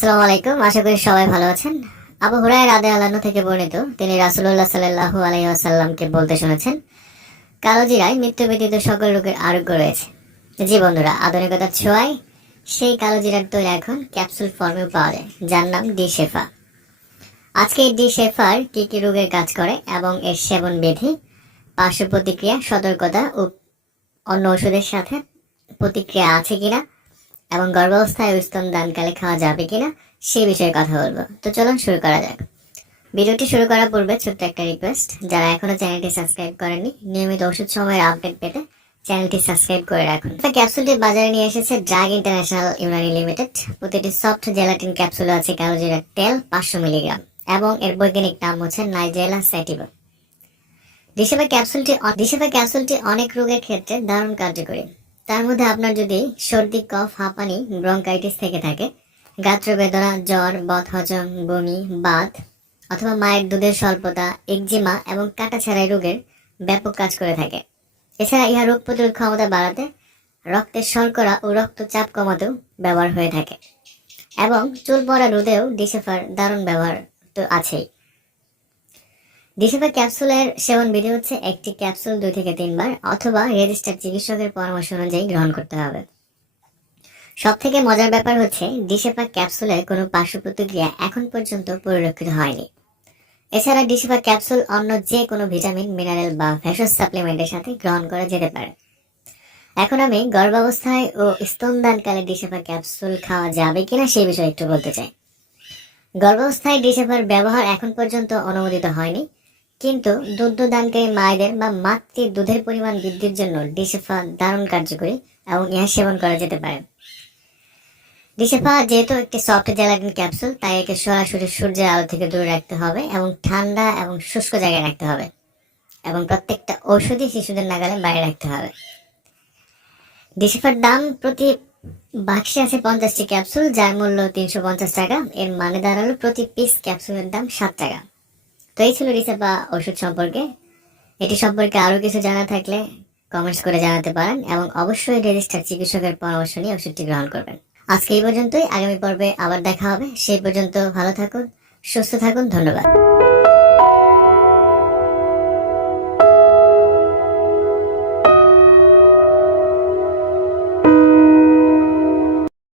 আসসালামু আলাইকুম, আশা করি সবাই ভালো আছেন। আবু হুরায় রাদে আলান্ন থেকে বর্ণিত, তিনি রাসুল্লাহ সাল্লাহু আলাইসাল্লামকে বলতে শুনেছেন, কালোজিরায় মৃত্যু ব্যতীত সকল রোগের আরোগ্য রয়েছে। জি বন্ধুরা আধুনিকতার ছোঁয়ায় সেই কালোজিরার তৈরি এখন ক্যাপসুল ফর্মেও পাওয়া যায়, যার নাম ডি শেফা। আজকে ডি শেফার কি কি রোগের কাজ করে এবং এর সেবন বিধি, পার্শ্ব প্রতিক্রিয়া, সতর্কতা ও অন্য ওষুধের সাথে প্রতিক্রিয়া আছে কিনা এবং গর্ভাবস্থায় স্তন দানকালে খাওয়া যাবে কিনা সেই বিষয়ে কথা বলব। তো চলুন শুরু করা যাক। ভিডিওটি শুরু করার পূর্বে ছোট্ট একটা রিকোয়েস্ট যারা এখনও চ্যানেলটি সাবস্ক্রাইব করেননি, নিয়মিত ওষুধ সময়ের আপডেট পেতে চ্যানেলটি সাবস্ক্রাইব করে রাখুন। ক্যাপসুলটি বাজারে নিয়ে এসেছে ড্রাগ ইন্টারন্যাশনাল ইউনানি লিমিটেড প্রতিটি সফট জেলাটিন ক্যাপসুলে আছে ক্যালোজিরার তেল পাঁচশো মিলিগ্রাম এবং এর বৈজ্ঞানিক নাম হচ্ছে নাইজেলা স্যাটিভা ডিসেবা ক্যাপসুলটি ডিসেবা ক্যাপসুলটি অনেক রোগের ক্ষেত্রে দারুণ কার্যকরী। তার মধ্যে আপনার যদি সর্দি, কফ, হাঁপানি, ব্রঙ্কাইটিস থেকে থাকে, গাত্রবেদনা, জ্বর, বদহজম, বমি, বাত অথবা মায়ের দুধের স্বল্পতা, একজিমা এবং কাটা ছাড়াই রোগের ব্যাপক কাজ করে থাকে। এছাড়া ইহা রোগ প্রতিরোধ ক্ষমতা বাড়াতে রক্তের শর্করা ও রক্তচাপ কমাতেও ব্যবহার হয়ে থাকে এবং চুল পড়া রোদেও ডিসেফার দারুণ ব্যবহার তো আছেই। ডিসেফা ক্যাপসুলের সেবন বিধি হচ্ছে একটি ক্যাপসুল দুই থেকে তিনবার অথবা রেজিস্টার চিকিৎসকের পরামর্শ অনুযায়ী গ্রহণ করতে হবে। সব থেকে মজার ব্যাপার হচ্ছে ডিসেপা ক্যাপসুলের কোনো পার্শ্ব প্রতিক্রিয়া এখন পর্যন্ত পরিলক্ষিত হয়নি। এছাড়া ডিসেপা ক্যাপসুল অন্য যে কোনো ভিটামিন, মিনারেল বা ভেষজ সাপ্লিমেন্টের সাথে গ্রহণ করা যেতে পারে। এখন আমি গর্ভাবস্থায় ও স্তনদানকালে ডিসেপা ক্যাপসুল খাওয়া যাবে কিনা সেই বিষয়ে একটু বলতে চাই। গর্ভাবস্থায় ডিসেপার ব্যবহার এখন পর্যন্ত অনুমোদিত হয়নি। কিন্তু দুগ্ধদানকারী মায়েদের বা মাতৃ দুধের পরিমাণ বৃদ্ধির জন্য ডিসেফা দারুণ কার্যকরী এবং ইহা সেবন করা যেতে পারে। ডিসেফা যেহেতু একটি সফট জেলাটিন ক্যাপসুল, তাই একে সরাসরি সূর্যের আলো থেকে দূরে রাখতে হবে এবং ঠান্ডা এবং শুষ্ক জায়গায় রাখতে হবে এবং প্রত্যেকটা ঔষধি শিশুদের নাগালে বাইরে রাখতে হবে। ডিসেফার দাম প্রতি বাক্সে আছে পঞ্চাশটি ক্যাপসুল, যার মূল্য তিনশো পঞ্চাশ টাকা। এর মানে দাঁড়াল প্রতি পিস ক্যাপসুলের দাম সাত টাকা। তো এই ছিল রিসেপা ওষুধ সম্পর্কে। এটি সম্পর্কে আরও কিছু জানা থাকলে কমেন্টস করে জানাতে পারেন এবং অবশ্যই রেজিস্টার চিকিৎসকের পরামর্শ নিয়ে ওষুধটি গ্রহণ করবেন। আজকে এই পর্যন্তই। আগামী পর্বে আবার দেখা হবে। সেই পর্যন্ত ভালো থাকুন, সুস্থ থাকুন। ধন্যবাদ।